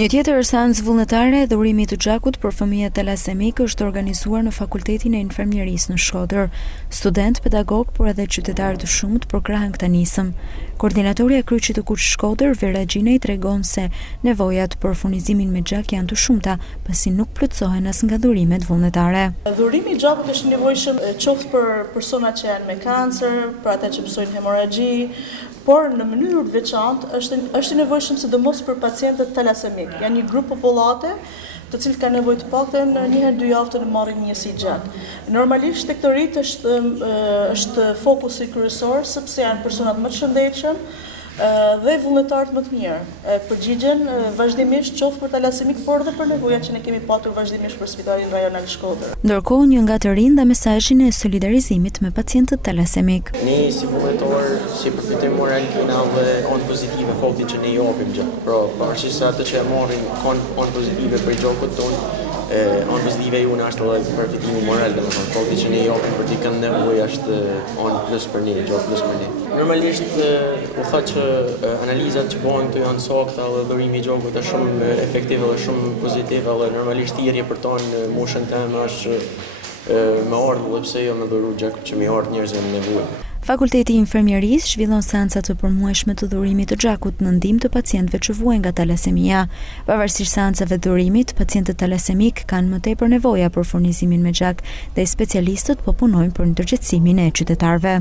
Një tjetër seancë vullnetare e dhurimit të gjakut për fëmijët talasemik është organizuar në Fakultetin e Infermierisë në Shkodër. Student, pedagog, por edhe qytetarë të shumët përkrahen këtë nisëm. Koordinatorja e Kryqit të Kuq Shkodër, Vera Gjinej, tregon se nevojat për furnizimin me gjak janë të shumta, pasi nuk plotësohen as nga dhurimet vullnetare. Dhurimi i gjakut është i nevojshëm qoftë për personat që janë me kancer, për ata që mësojnë hemorragji, por në mënyrë të veçantë është i nevojshëm sidomos për pacientët talasemik. Janë një grup popullate të cilët kanë nevojë të paktën një herë 2 javë të marrin njësi gjak. Normalisht tek të rit është fokusi kryesor sepse janë personat më të shëndetshëm dhe vullnetarët më të mirë. Përgjigjen vazhdimisht qoftë për talasemik, por edhe për nevojat që ne kemi patur vazhdimisht për Spitalin Rajonal Shkodër. Ndërkohë, një nga të rinj dha mesazhin e solidarizimit me pacientët talasemik. Ne si vullnetar, si përfitojmë moral kena dhe anë pozitive faktin që ne japim gjak. Pra, pavarësisht se ato që e marrin kanë anë pozitive për gjakut tonë, anë pozitive jone është edhe përfitimi moral, domethënë fakti që ne japim për të kanë nevojë është anë plus për ne, gjak plus për ne. Normalisht u tha që analizat që bëhen këtu janë sakta dhe dhurimi i gjakut është shumë efektiv dhe shumë pozitiv, dhe normalisht thirrje për tonë moshën teme është me ardhë dhe pse jo me dhuru gjak që me ardhë njerëzve në nevojë. Fakulteti i Infermierisë zhvillon seanca të përmuajshme të dhurimit të gjakut në ndihmë të pacientëve që vuajnë nga talasemia. Pavarësisht seancave të dhurimit, pacientët talasemik kanë më tepër nevoja për furnizimin me gjak dhe specialistët po punojnë për ndërgjegjësimin e qytetarëve.